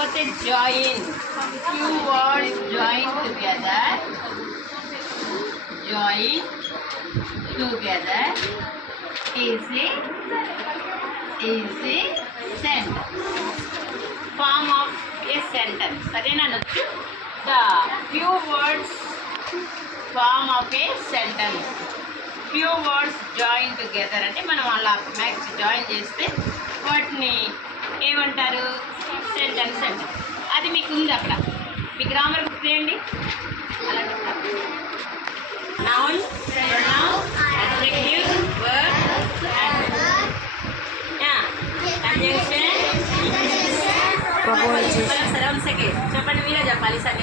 లేకపోతే join. Few words join together. Join together is a sentence. Form of a sentence. సరేనా అనొచ్చు. The few words form of a sentence. Few words join together అంటే మనం అలా max join చేస్తే వాటిని ఏమంటారు? సెంటెన్స్ అంటే. అది మీకు ఉంది అక్కడ. మీ గ్రామర్ బుక్ చేయండి. అలా noun, pronoun, adjective, verb, conjunction, చెప్పండి. మీరే చెప్పాలి sir.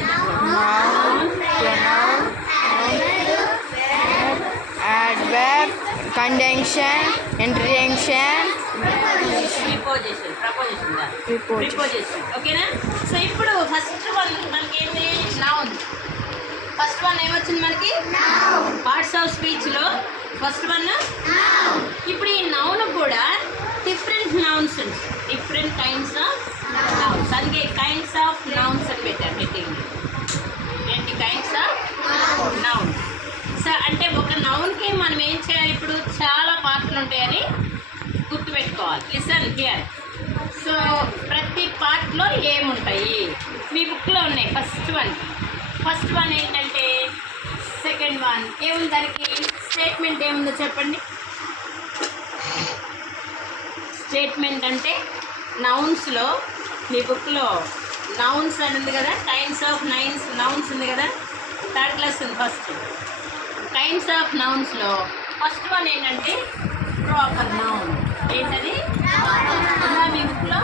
adverb, conjunction, interjection, preposition. ఓకేనా? సో ఇప్పుడు ఫస్ట్ వన్ మనకి ఏంటి? నౌన్. ఫస్ట్ వన్ ఏమొచ్చింది మనకి? పార్ట్స్ ఆఫ్ స్పీచ్లో ఫస్ట్ వన్. ఇప్పుడు ఈ నౌన్ కూడా డిఫరెంట్ నౌన్స్ ఉంటాయి. Different kinds of nouns. అందుకే కైండ్స్ ఆఫ్ నౌన్స్ అని పెట్టారు హెడ్డింగ్. ఏంటి? Kinds of noun. సో అంటే ఒక నౌన్కి మనం ఏం చేయాలి? ఇప్పుడు చాలా పార్ట్లు ఉంటాయని గుర్తుపెట్టుకోవాలి. Listen here. సో ప్రతి పార్ట్లో ఏముంటాయి మీ బుక్లో ఉన్నాయి. ఫస్ట్ వన్ ఏంటంటే సెకండ్ వన్ ఏముంది? దానికి స్టేట్మెంట్ ఏముందో చెప్పండి. స్టేట్మెంట్ అంటే నౌన్స్లో మీ బుక్లో నౌన్స్ అని ఉంది కదా, కైండ్స్ ఆఫ్ నౌన్స్ ఉంది కదా, థర్డ్ క్లాస్ ఉంది. ఫస్ట్ కైండ్స్ ఆఫ్ నౌన్స్లో ఫస్ట్ వన్ ఏంటంటే ప్రాపర్ నౌన్. ఏంటది? ఉందా మీ బుక్లో?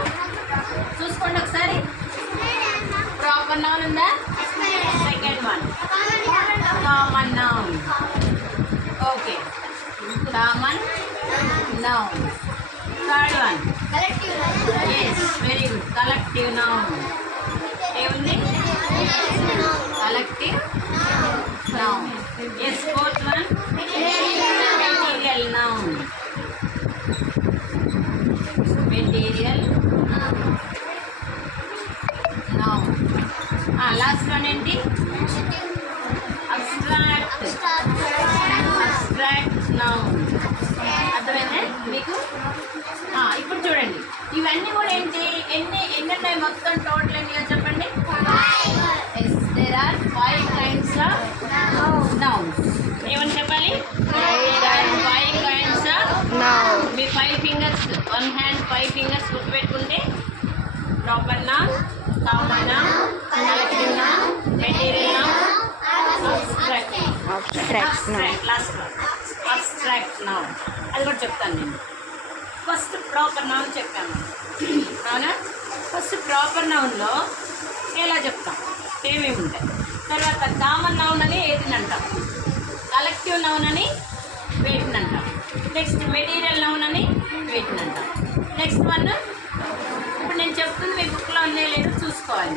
చూసుకోండి ఒకసారి. ప్రాపర్ నౌన్ ఉందా? Second one common noun. Okay, common noun. Third one yes, very good, collective noun. ఏముంది? Collective noun. Yes, fourth one material noun. Material noun. Last one ఏంటి? Abstract noun. అర్థమైందా మీకు? ఇప్పుడు చూడండి, ఇవన్నీ కూడా ఏంటి? ఎన్ని ఉన్నాయి మొత్తం? టోటల్ ఎన్ని చెప్పండి. Yes, there are 5 kinds of nouns. ఏమని చెప్పాలి? 5 kinds of noun. మీ 5 fingers, వన్ హ్యాండ్ 5 fingers గుర్తుపెట్టుకుంటే proper noun, common noun, collective noun, material noun, abstract noun. అది కూడా చెప్తాను నేను. ఫస్ట్ ప్రాపర్ నౌన్ చెప్పాను. అవునా? ఫస్ట్ ప్రాపర్ నౌన్లో ఎలా చెప్తాం? ఏమేమి ఉంటాయి? తర్వాత కామన్ నౌన్ అని ఏటిని అంటాం, కలెక్టివ్ నౌన్ అని వేటిని అంటాం, నెక్స్ట్ మెటీరియల్ నౌన్ అని వేటిని అంటాం. నెక్స్ట్ వన్ ఇప్పుడు నేను చెప్తుంది మీ బుక్లో ఉన్నాయో లేదో చూసుకోవాలి.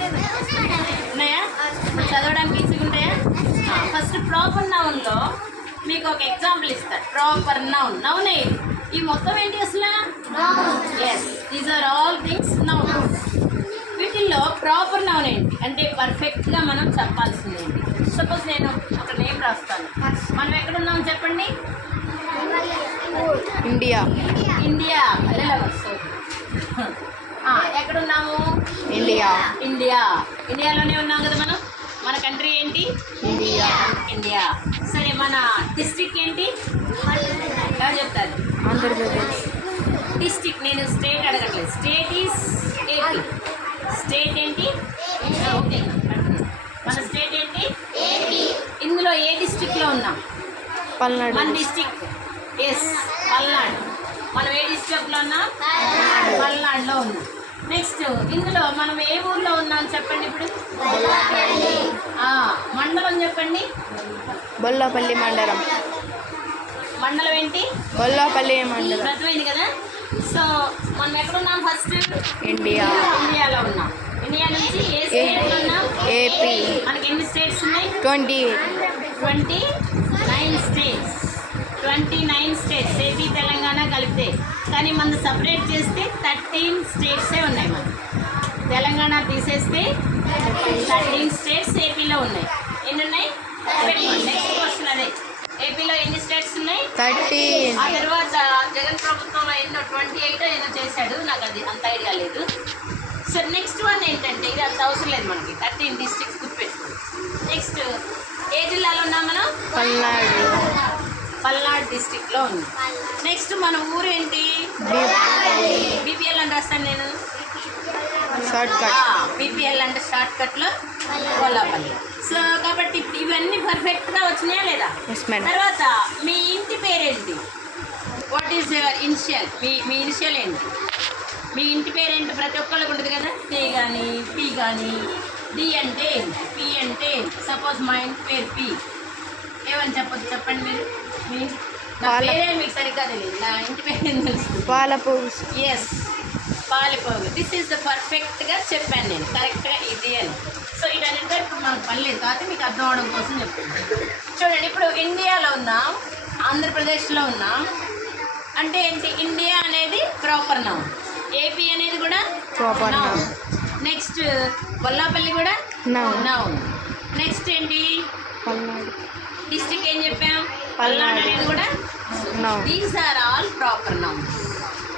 ఉన్నాయా? ఇప్పుడు చదవడానికి ఈజీగా ఉంటాయా? ఫస్ట్ ప్రాపర్ నౌన్లో మీకు ఒక ఎగ్జాంపుల్ ఇస్తారు. Proper noun. నౌనే ఈ మొత్తం ఏంటి అసలు? Yes, these are all things noun. వీటిల్లో ప్రాపర్ నౌన్ ఏంటి అంటే పర్ఫెక్ట్గా మనం చెప్పాల్సింది ఏంటి? సపోజ్ నేను ఒక నేమ్ రాస్తాను. మనం ఎక్కడున్నాం చెప్పండి? ఇండియా. ఇండియా. ఎక్కడున్నాము? ఇండియాలోనే ఉన్నాం కదా మనం. మన కంట్రీ ఏంటి? ఇండియా. సరే, మన డిస్ట్రిక్ట్ ఏంటి? ఎవరు చెప్తారు? ఆంధ్రప్రదేశ్. డిస్ట్రిక్ట్, నేను స్టేట్ అడగట్లేదు. State is AP. స్టేట్ ఏంటి? ఓకే, మన స్టేట్ ఏంటి? ఇందులో ఏ డిస్ట్రిక్ట్లో ఉన్నాం? పల్నాడు. మన డిస్ట్రిక్ట్ ఎస్, పల్నాడు. మనం ఏ డిస్ట్రిక్ట్లో ఉన్నాం? పల్నాడులో ఉన్నాం. నెక్స్ట్ ఇందులో మనం ఏ ఊర్లో ఉన్నాం చెప్పండి? ఇప్పుడు మండలం చెప్పండి. బొల్లపల్లి మండలం. మండలం ఏంటి? బొల్లపల్లి మండలం. అర్థమైంది కదా? సో మనం ఎక్కడున్నాం? ఫస్ట్ ఇండియాలో ఉన్నాం. ఇండియా నుంచి ఏ స్టేట్లో ఉన్నాం? ఏపీ. మనకి ఎన్ని స్టేట్స్ ఉన్నాయి? 29 స్టేట్స్. 29 స్టేట్స్ ఏపీ తెలంగాణ కలిపితే. కానీ మనం సపరేట్ చేస్తే 13 స్టేట్సే ఉన్నాయి మనకి. తెలంగాణ తీసేస్తే 13 స్టేట్స్ ఏపీలో ఉన్నాయి. ఎన్ని ఉన్నాయి? నెక్స్ట్ క్వశ్చన్ అదే, ఏపీలో ఎన్ని స్టేట్స్ ఉన్నాయి? 13. ఆ తర్వాత జగన్ ప్రభుత్వంలో ఎన్నో 28 ఎన్నో చేశాడు, నాకు అది అంత ఐడియా లేదు. సో నెక్స్ట్ వన్ ఏంటంటే, ఇది అంత అవసరం లేదు మనకి, 13 డిస్ట్రిక్ట్స్ గుర్తుపెట్టుకోండి. నెక్స్ట్ ఏ జిల్లాలో ఉన్నాం మనం? పల్నాడు డిస్ట్రిక్ట్లో ఉంది. నెక్స్ట్ మన ఊరు ఏంటి? బీపీఎల్ అని రాస్తాను నేను, బీపీఎల్ అంటే షార్ట్ కట్లో గొల్లాపల్లి. సో కాబట్టి ఇవన్నీ పర్ఫెక్ట్గా వచ్చినాయా లేదా? తర్వాత మీ ఇంటి పేరేంటి? What is your initial? Me initial ఏంటి? మీ ఇంటి పేరేంటి? ప్రతి ఒక్కళ్ళకి ఉంటుంది కదా, టీ కానీ పి కానీ. డి అంటే ఏంటి? పి అంటే ఏంటి? సపోజ్ మా ఇంటి పేరు పి, ఏమని చెప్పొచ్చు చెప్పండి మీరు? మీ నా పేరే మీకు సరిగ్గా తెలియదు, నా ఇంటి పేరు ఏం తెలుసు? పాలపోగు. ఎస్, పాలిపోగు. దిస్ ఈజ్ ద పర్ఫెక్ట్గా చెప్పాను నేను, కరెక్ట్గా ఇది అని. సో ఇదన్నిటితో ఇప్పుడు మనకు పని లేదు, కాబట్టి మీకు అర్థం అవడం కోసం చెప్తాను. చూడండి, ఇప్పుడు ఇండియాలో ఉన్నాం, ఆంధ్రప్రదేశ్లో ఉన్నాం అంటే ఏంటి? ఇండియా అనేది ప్రాపర్ నౌన్, ఏపీ అనేది కూడా ప్రాపర్ నౌన్. నెక్స్ట్ గొల్లాపల్లి కూడా నౌన్. నెక్స్ట్ ఏంటి? డిస్ట్రిక్ట్ ఏం చెప్పాం? పల్నాడు అనేది కూడా. These are all proper nouns.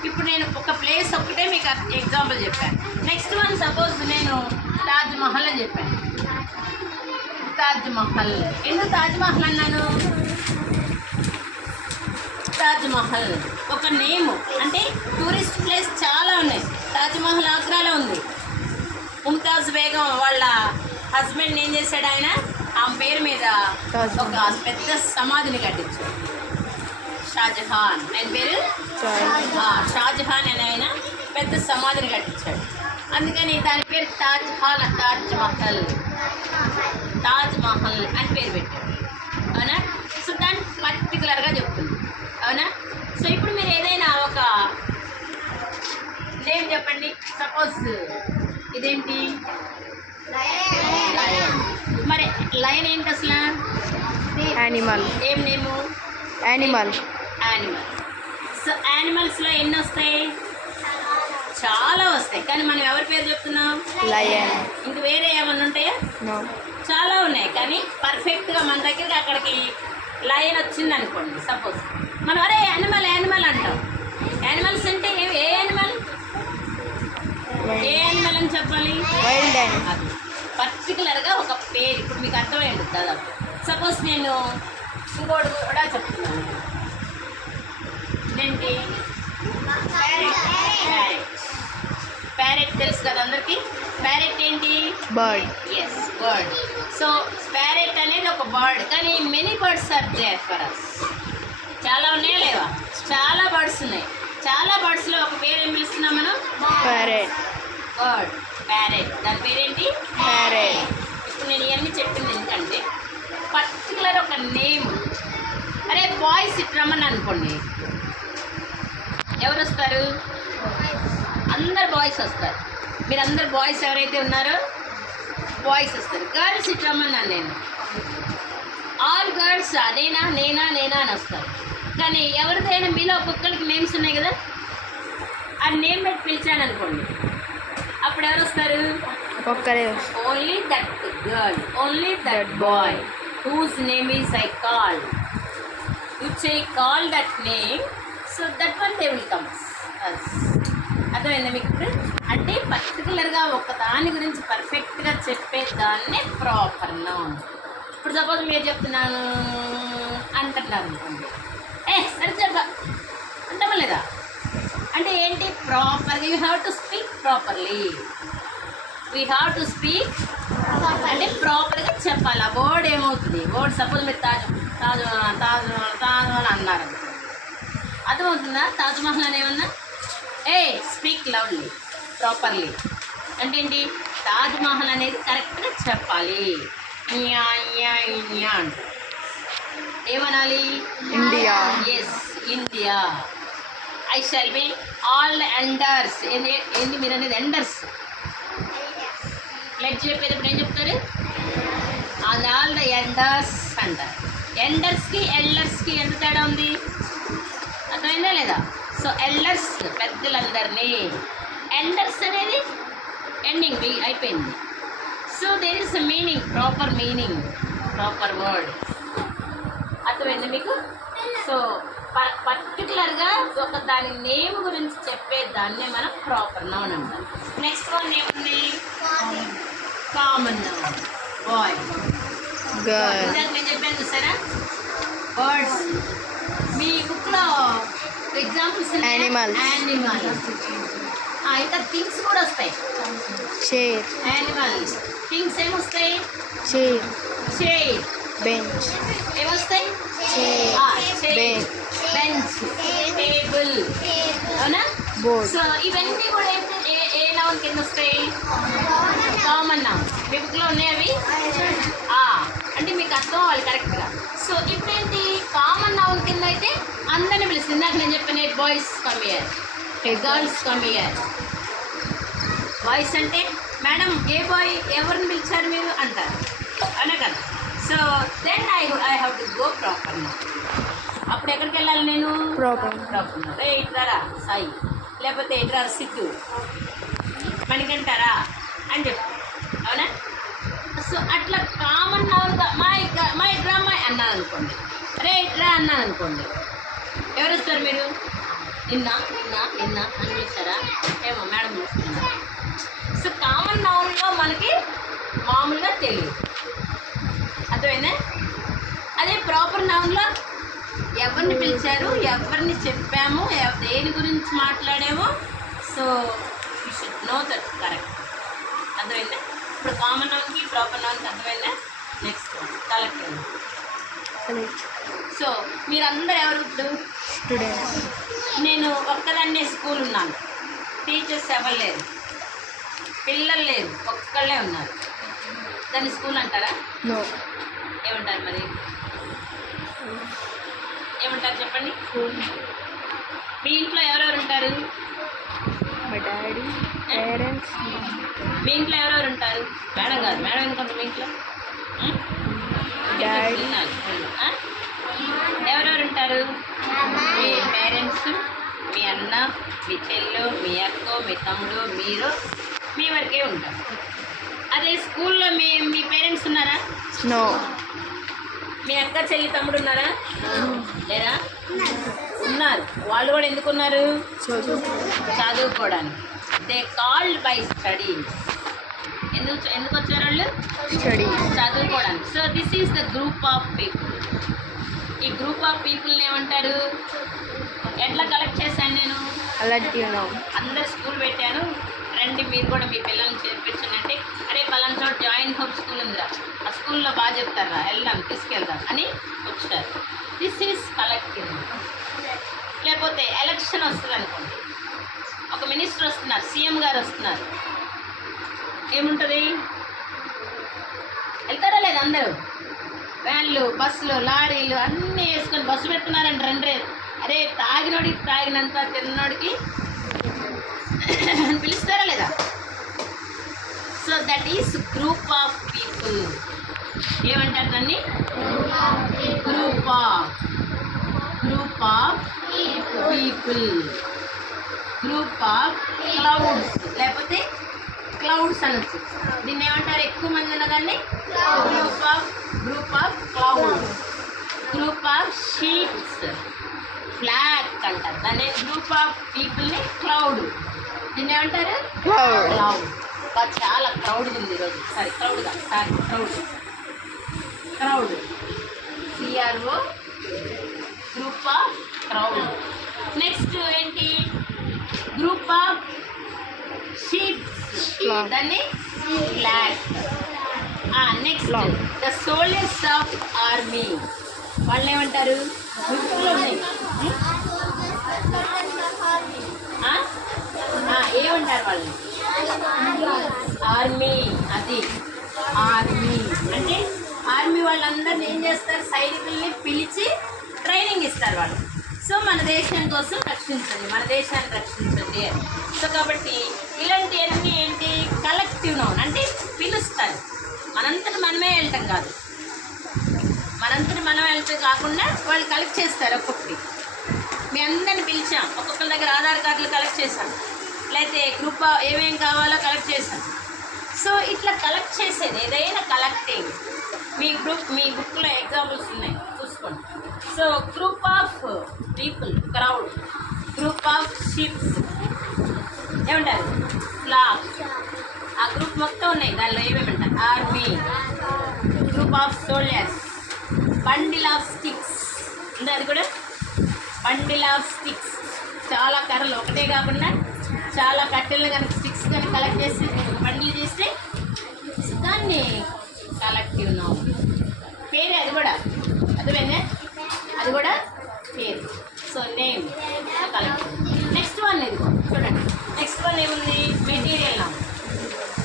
ఇప్పుడు నేను ఒక ప్లేస్ ఒక్కటే మీకు ఎగ్జాంపుల్ చెప్పాను. నెక్స్ట్ వన్, సపోజ్ నేను తాజ్ మహల్ అని చెప్పాను. తాజ్ మహల్, ఎందుకు తాజ్ మహల్ అన్నాను? తాజ్ మహల్ ఒక నేము, అంటే టూరిస్ట్ ప్లేస్ చాలా ఉన్నాయి. తాజ్ మహల్ ఆగ్రాలో ఉంది. ముంతాజ్ బేగం వాళ్ళ హస్బెండ్ ఏం చేశాడు? ఆయన ఆమె పేరు మీద ఒక పెద్ద సమాధిని కట్టించాడు. షాజహాన్, ఆయన పేరు షాజహాన్ అని ఆయన పెద్ద సమాధిని కట్టించాడు. అందుకని దాని పేరు తాజ్ హాల్, తాజ్ మహల్, తాజ్ మహల్ అని పేరు పెట్టాడు. అవునా? సో దాన్ని పర్టికులర్గా చెప్తుంది. అవునా? సో ఇప్పుడు మీరు ఏదైనా ఒక నేమ్ చెప్పండి. సపోజ్ ఇదేంటి? లయన్. మరి లయన్ ఏంటి అసలు? యానిమల్. ఏం నేము? యానిమల్. సో యానిమల్స్లో ఎన్ని వస్తాయి? చాలా వస్తాయి, కానీ మనం ఎవరి పేరు చెప్తున్నాం? లయన్. ఇంక వేరే ఏమన్నా ఉంటాయా? చాలా ఉన్నాయి, కానీ పర్ఫెక్ట్గా మన దగ్గరికి అక్కడికి లయన్ వచ్చింది అనుకోండి. సపోజ్ మనం అరే యానిమల్ అంటాం. యానిమల్స్ అంటే ఏ యానిమల్? ఏ యానిమల్ అని చెప్పాలి? Wild animal. అది పర్టికులర్గా ఒక పేరు. ఇప్పుడు మీకు అర్థమైంది కదా. సపోజ్ నేను ఇంకోటి కూడా చెప్తున్నాను. ఇదేంటి? ప్యారెట్ తెలుసు కదా అందరికి. ప్యారెట్ ఏంటి? Bird. Yes, bird. So parrot అనేది ఒక బర్డ్, కానీ many birds are there for us. చాలా ఉన్నాయా లేవా? చాలా బర్డ్స్ ఉన్నాయి. చాలా బర్డ్స్లో ఒక పేరు ఏం పిలుస్తున్నాం మనం? ప్యారెట్. Bird, parrot. దాని పేరేంటి? ప్యారెట్. ఇప్పుడు నేను ఇవన్నీ చెప్పింది ఎందుకంటే పర్టికులర్ ఒక నేమ్. అరే బాయ్స్ ఇటు రమ్మని అనుకోండి, ఎవరు వస్తారు? అందరు బాయ్స్ వస్తారు. మీరు అందరు బాయ్స్ ఎవరైతే ఉన్నారో బాయ్స్ వస్తారు. గర్ల్స్ ఇటు రమ్మన్నాను నేను, ఆల్ గర్ల్స్ నేనా అని వస్తారు. కానీ ఎవరిదైనా మీలో ఒక్కొక్కరికి నేమ్స్ ఉన్నాయి కదా, ఆ నేమ్ పెట్టి పిలిచాను అనుకోండి, అప్పుడు ఎవరు వస్తారు? ఒక్కరే. Only that girl, only that boy whose name is I called. You say call that name, so that one they will come. అర్థమైందా మీకు? అంటే పర్టికులర్గా ఒక దాని గురించి పర్ఫెక్ట్గా చెప్పే దాన్నే ప్రాపర్ నౌన్. ఇప్పుడు సపోజ్ మీరు చెప్తున్నాను అంటున్నారు అనుకోండి, సరే చెప్ప అంటామా లేదా? అంటే ఏంటి? ప్రాపర్గా you have to speak properly. We have to speak అంటే ప్రాపర్గా చెప్పాలి. ఆ వర్డ్ ఏమవుతుంది? వర్డ్ సపోజ్ మీరు తాజ్ మహల్ అన్నారు, అర్థమవుతుందా? తాజ్ మహల్ అని ఏమన్నా స్పీక్ లౌడ్లీ ప్రాపర్లీ అంటే ఏంటి? తాజ్ మహల్ అనేది కరెక్ట్గా చెప్పాలి. అంట ఏమనాలి? India. Yes, India. I shall be all enders. ఏంటి మీరు అనేది? ఎండర్స్. లెట్ చెప్పేటప్పుడు ఏం చెప్తారు? ఆల్ ద ఎండర్స్ అంటారు. ఎండర్స్కి ఎల్డర్స్కి ఎంత తేడా ఉంది? అర్థమైందా లేదా? సో ఎల్డర్స్ పెద్దలందరినీ, ఎండర్స్ అనేది ఎండింగ్ అయిపోయింది. So there is a meaning, proper word. అర్థమైంది మీకు? సో పర్టికులర్గా ఒక దాని నేమ్ గురించి చెప్పే దాన్నే మనం ప్రాపర్ నౌన్ అంటాం. నెక్స్ట్ వన్ ఏముంది? Common noun. బాయ్, గర్ల్, ఇందాక నేను చెప్పాను చూసారా, బర్డ్స్. మీ బుక్లో ఎగ్జాంపుల్స్ Animals. యానిమల్. ఇంకా థింగ్స్ కూడా వస్తాయి. Chair, animals. థింగ్స్ ఏమొస్తాయి? Chair, chair. బెంచ్, ఏమొస్తాయి? Bench, bench, table. అవునా? బోర్డ్, సో ఇవన్నీ కూడా ఏ నౌన్ కింద వస్తాయి? Common noun. మీ బుక్లో ఉన్నాయి అవి. అంటే మీకు అర్థం అవ్వాలి కరెక్ట్గా. సో ఇప్పుడేంటి, కామన్ నౌన్ కింద అయితే అందరిని పిలుస్తుంది. ఇందాక నేను చెప్పిన boys come here, girls come here. Boys అంటే మేడం ఏ బాయ్ ఎవరిని పిలిచారు మీరు అంటారు, అనే కదా. So then I have to go proper noun. అప్పుడు ఎక్కడికి వెళ్ళాలి నేను? Proper, proper noun. రే ఇట్రారా సాయి, లేకపోతే ఇట్రారా సిద్ధు, మనకంటారా అని చెప్పు. అవునా? సో అట్లా కామన్ నౌన్గా మా ఇట్రా అమ్మాయి అన్నాను అనుకోండి, రే ఇట్రా అన్నాను అనుకోండి, ఎవరు వస్తారు? మీరు నిన్న అని పిలుస్తారా? ఏమో మేడం పిలుస్తున్నా. సో కామన్ నౌన్లో మనకి మామూలుగా తెలియదు. అర్థమైందా? అదే ప్రాపర్ నౌన్లో ఎవరిని పిలిచారు, ఎవరిని చెప్పాము, దేని గురించి మాట్లాడామో, so you should know that correct. అర్థమైందా? ఇప్పుడు కామన్ నౌన్కి ప్రాపర్ నౌన్కి అర్థమైందా? Next collective. సో మీరందరూ ఎవరు? స్టూడెంట్స్. నేను ఒక్కదాన్నే స్కూల్ ఉన్నాను, టీచర్స్ ఎవరు లేరు, పిల్లలు లేరు, ఒక్కళ్ళే ఉన్నారు. దాన్ని స్కూల్ అంటారా? నో. ఏమంటారు మరి? ఏమంటారు చెప్పండి? మీ ఇంట్లో ఎవరెవరు ఉంటారు? మా డాడీ, పేరెంట్స్. మీ ఇంట్లో ఎవరెవరు ఉంటారు? మేడం కాదు, మేడం ఎందుకంటే మీ ఇంట్లో డాడీ, ఎవరెవరు ఉంటారు? మీ పేరెంట్స్, మీ అన్న, మీ చెల్లు, మీ అక్క, మీ తమ్ముడు, మీరు మీ వరకే ఉంటారు. అదే స్కూల్లో మీ పేరెంట్స్ ఉన్నారా? నో. మీ అక్క, చెల్లి, తమ్ముడు ఉన్నారా? లేరా? ఉన్నారు. వాళ్ళు కూడా ఎందుకు ఉన్నారు? చదువుకోవడానికి. They called by study. ఎందుకు వచ్చారు వాళ్ళు? స్టడీ, చదువుకోవడానికి. So this is the group of people. ఈ గ్రూప్ ఆఫ్ పీపుల్ని ఏమంటారు? ఎట్లా కలెక్ట్ చేశాను నేను? అలాంటి నో. అందరు స్కూల్ పెట్టాను, రండి మీరు కూడా మీ పిల్లల్ని చేర్పించండి అంటే, అరే పలానా చోట జాయింట్ హోప్ స్కూల్ ఉందిరా, ఆ స్కూల్లో బాగా చెప్తారా, వెళ్దాం తీసుకెళ్దాం అని వచ్చారు. This is collective. లేకపోతే ఎలక్షన్ వస్తుంది అనుకోండి, ఒక మినిస్టర్ వస్తున్నారు, సీఎం గారు వస్తున్నారు, ఏముంటుంది? వెళ్తారా లేదా? అందరూ వ్యాన్లు, బస్సులు, లారీలు అన్నీ వేసుకొని బస్సు పెడుతున్నారంట. రండి, అరే తాగినోడికి తాగినంత, తిన్నోడికి పిలుస్తారా లేదా? So that is group of people. ఏమంటారు దాన్ని? Group of people. Group of clouds, లేకపోతే క్లౌడ్స్ అనొచ్చు. దీన్ని ఏమంటారు? ఎక్కువ మంది ఉన్నదాన్ని group of clouds. Group of sheeps, flag అంటారు దాన్ని. గ్రూప్ ఆఫ్ పీపుల్ని క్లౌడ్. దీన్ని ఏమంటారు? క్లౌడ్. చాలా క్రౌడ్ ఉంది ఈరోజు. Crowd CRO, group of crowd. Next ఏంటి? గ్రూప్ ఆఫ్ షీప్స్, దాన్ని flag. Next the soldiers of army, వాళ్ళని ఏమంటారు? గ్రూప్లో ఉన్నాయి. ఏమంటారు వాళ్ళని? ఆర్మీ. అది ఆర్మీ అంటే ఆర్మీ వాళ్ళందరినీ ఏం చేస్తారు? సైనికుల్ని పిలిచి ట్రైనింగ్ ఇస్తారు వాళ్ళు. సో మన దేశం కోసం రక్షించండి, మన దేశాన్ని రక్షించండి అని. సో కాబట్టి ఇలాంటివన్నీ ఏంటి? Collective noun. అంటే పిలుస్తారు, మనంతటి మనమే వెళ్ళటం కాదు. మనంతటి మనం వెళ్తే కాకుండా వాళ్ళు కలెక్ట్ చేస్తారు. ఒక్కొక్కటి మీ అందరిని పిలిచాం, ఒక్కొక్కరి దగ్గర ఆధార్ కార్డులు కలెక్ట్ చేశాం, లేకపోతే గ్రూప్ ఏమేం కావాలో కలెక్ట్ చేశాను. సో ఇట్లా కలెక్ట్ చేసేది ఏదైనా కలెక్టింగ్. మీ బుక్లో ఎగ్జాంపుల్స్ ఉన్నాయి చూసుకోండి. So group of people, crowd, group of ships ఏమంటారు, ఫ్లాక్. ఆ గ్రూప్ మొత్తం ఉన్నాయి, దానిలో ఏమేమంటారు, army, group of soldiers, bundle of sticks ఉంది, అది కూడా బండిల్ ఆఫ్ స్టిక్స్. చాలా కర్రలు ఒకటే కాకుండా చాలా కట్టెలు కనుక స్టిక్స్ కనుక కలెక్ట్ చేసి బండిల్ చేస్తే దాన్ని కలెక్టివ్ నౌన్. పేరే అది కూడా, అర్థమైందా, అది కూడా పేరు. So name collective. Next one ఇది చూడండి. నెక్స్ట్ వన్ ఏముంది, మెటీరియల్ నౌన్.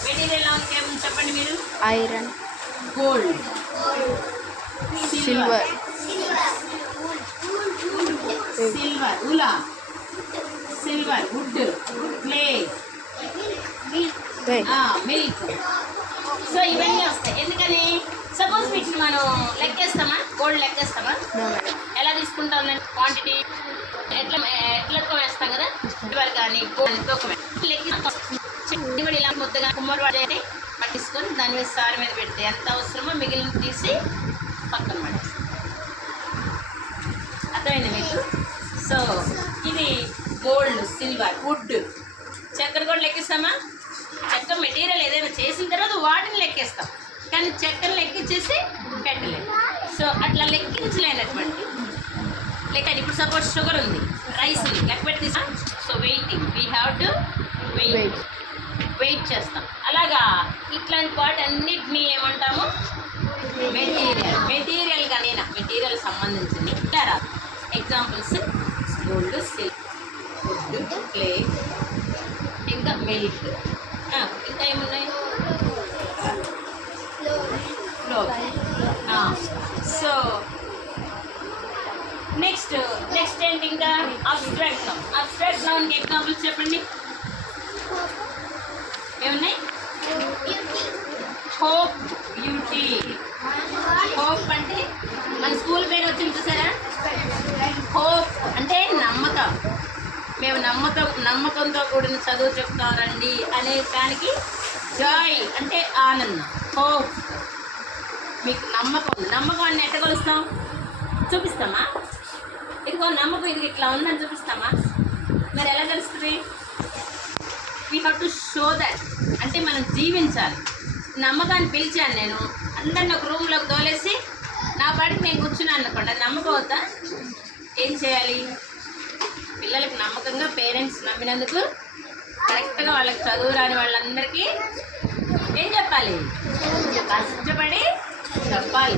మెటీరియల్ నౌన్కి ఏముంది చెప్పండి మీరు. Iron, gold, silver, silver, wool, silver, wood, clay, milk. So ఇవన్నీ వస్తాయి. ఎందుకని సపోజ్ వీటిని మనం లెక్కేస్తామా, గోల్డ్ లెక్కేస్తామా, ఎలా తీసుకుంటాం క్వాంటిటీ, ఎట్లా వేస్తాం కదా, సిల్వర్ కానీ గోల్డ్ తూకం లెక్కి ఇలా ముద్దగా కుమ్మరివాడు అయితే పట్టించుకొని దాని మీద సారి మీద పెడితే ఎంత అవసరమో మిగిలిన తీసి పక్కన పడేస్తాం. అర్థమైంది మీకు. సో ఇది గోల్డ్, సిల్వర్, వుడ్. చక్కెర కూడా లెక్కిస్తామా, చక్కెర మెటీరియల్ ఏదైనా చేసిన తర్వాత వాటిని లెక్కేస్తాం, కానీ చక్కెర లెక్కించేసి పెట్టలేదు. సో అట్లా లెక్కించలేనటువంటి లెక్క. ఇప్పుడు సపోజ్ షుగర్ ఉంది, రైస్ ఉంది, లెక్క పెట్టి తీసాం. So waiting, we have to wait చేస్తాం. అలాగా ఇట్లాంటి వాటి అన్నిటినీ ఏమంటాము, మెటీరియల్. మెటీరియల్ కానీ మెటీరియల్ సంబంధించింది examples gold, silver, wood, clay, ఇంకా మిల్క్, ఇంకా ఏమున్నాయి, ఫ్లోర్. సో నెక్స్ట్ ఏంటి, ఇంకా అబ్స్ట్రాక్ట్ నౌన్. అబ్స్ట్రాక్ట్ నౌన్కి ఎగ్జాంపుల్స్ చెప్పండి. ఏమున్నాయి, హోప్, బ్యూటీ. హోప్ అంటే మన స్కూల్ పేరు వచ్చింది చూసారా, హోప్ అంటే నమ్మకం. మేము నమ్మకంతో కూడిన చదువు చెప్తానండి అనే దానికి జాయ్ అంటే ఆనందం. హోప్, మీకు నమ్మకం. నమ్మకాన్ని ఎట్ట కొలుస్తాం, చూపిస్తామా, ఇదిగో నమ్మకం ఇది ఇట్లా ఉందని చూపిస్తామా, మరి ఎలా తెలుస్తుంది, we have to show that. అంటే మనం జీవించాలి. నమ్మకాన్ని పిలిచాను నేను, అందరిని ఒక రూమ్లోకి తోలేసి నా పాటికి నేను కూర్చున్నాను అనుకోండి, అది నమ్మకం అవుతా. ఏం చేయాలి, పిల్లలకి నమ్మకంగా పేరెంట్స్ నమ్మినందుకు కరెక్ట్గా వాళ్ళకి చదువు రాని వాళ్ళందరికీ ఏం చెప్పాలి, కష్టపడి చెప్పాలి.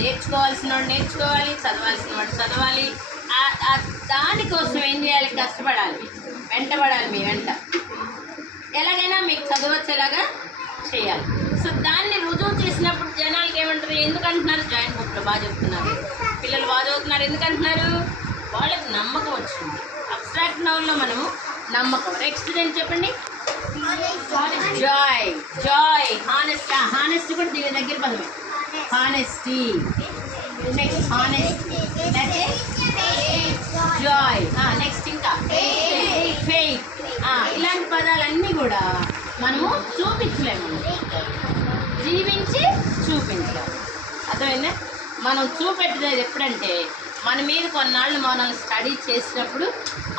నేర్చుకోవాల్సిన వాడు నేర్చుకోవాలి, చదవాల్సిన వాడు చదవాలి. దానికోసం ఏం చేయాలి, కష్టపడాలి, వెంటబడాలి. మీ వెంట ఎలాగైనా మీకు చదువు వచ్చేలాగా చేయాలి. సో దాన్ని రుజువు చేసినప్పుడు జనాలకి ఏమంటారు, ఎందుకంటున్నారు, జాయింట్ బుక్లో బాగా చెప్తున్నారు, పిల్లలు బాగా చదువుతున్నారు, ఎందుకంటున్నారు, వాళ్ళకి నమ్మకం వచ్చింది. అబ్స్ట్రాక్ట్ నౌన్లో మనము నమ్మకం. నెక్స్ట్ ఏంటి చెప్పండి, జాయ్. Joy, honest. హానెస్ట్ కూడా దీని దగ్గర పదమే, honesty. Next honesty, Joy. Next ఇంకా ఫెయిత్. ఇలాంటి పదాలన్నీ కూడా మనము చూపించలేము, జీవించి చూపించాలి. అర్థమైందా, మనం చూపెట్టేది ఎప్పుడంటే మన మీద కొన్నాళ్ళు మనల్ని స్టడీ చేసినప్పుడు,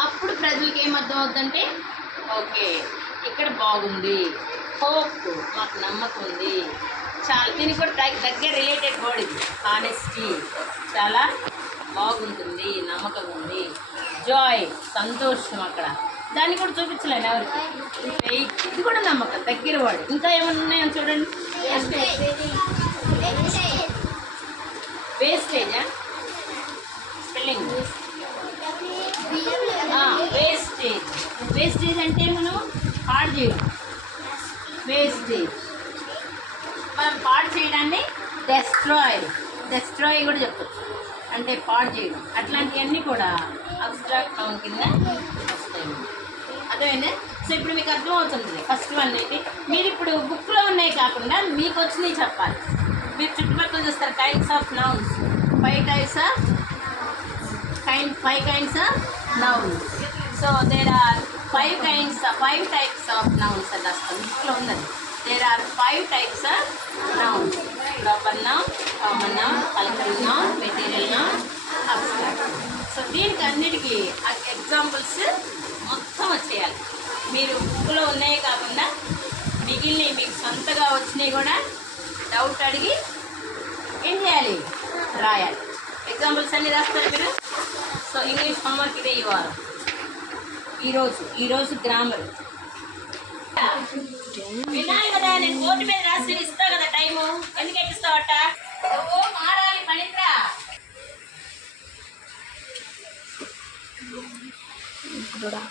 అప్పుడు ప్రజలకి ఏమర్థం అవుతుందంటే ఓకే ఇక్కడ బాగుంది, హోప్, మాకు నమ్మకం ఉంది. చాలా దీనికి కూడా దగ్గర రిలేటెడ్ వర్డ్ ఇది, హానెస్టీ, చాలా బాగుంటుంది, నమ్మకం ఉంది. జాయ్, సంతోషం, అక్కడ దాన్ని కూడా చూపించలేను ఎవరికి. ఇది కూడా నమ్మకం, దగ్గర వర్డ్. ఇంకా ఏమన్నా ఉన్నాయో చూడండి. వేస్టేజా, స్పెల్లింగ్ వేస్టేజ్. వేస్టేజ్ అంటే మనం పాడు చేయడం. వేస్టేజ్ మనం పాడు చేయడాన్ని డెస్ట్రాయ్ కూడా చెప్పచ్చు, అంటే పాడు చేయడం. అట్లాంటివన్నీ కూడా అబ్స్ట్రాక్ట్ నౌన్ కింద వస్తాయి. అర్థమైందా. సో ఇప్పుడు మీకు అర్థమవుతుంది. ఫస్ట్ వన్ ఏంటి, మీరు ఇప్పుడు బుక్లో ఉన్నాయి కాకుండా మీకు వచ్చినవి చెప్పాలి. మీరు చుట్టుపక్కల చూస్తారు kinds of nouns, 5 kinds of nouns. So there are 5 types of nouns అని రాస్తాం. బుక్లో ఉన్నది. There are 5 types of nouns. Proper noun, common noun, colloquial noun, material noun, abstract. So దీనికి అన్నిటికీ ఎగ్జాంపుల్స్ మొత్తం వచ్చేయాలి. మీరు బుక్లో ఉన్నాయి కాకుండా మిగిలినవి మీకు సొంతగా వచ్చినాయి కూడా డౌట్ అడిగి ఏం చేయాలి, రాయాలి. ఎగ్జాంపుల్స్ అన్నీ రాస్తారు మీరు. సో ఇంగ్లీష్ హోంవర్క్ ఇదే ఇవ్వాలి. ఈరోజు గ్రామర్ వినాలి కదా. నేను బోర్డు మీద రాసి ఇస్తా కదా టైము. ఎందుకు ఎక్కిస్తావట? నువ్వు మారాలి పనిత్రా. కూడా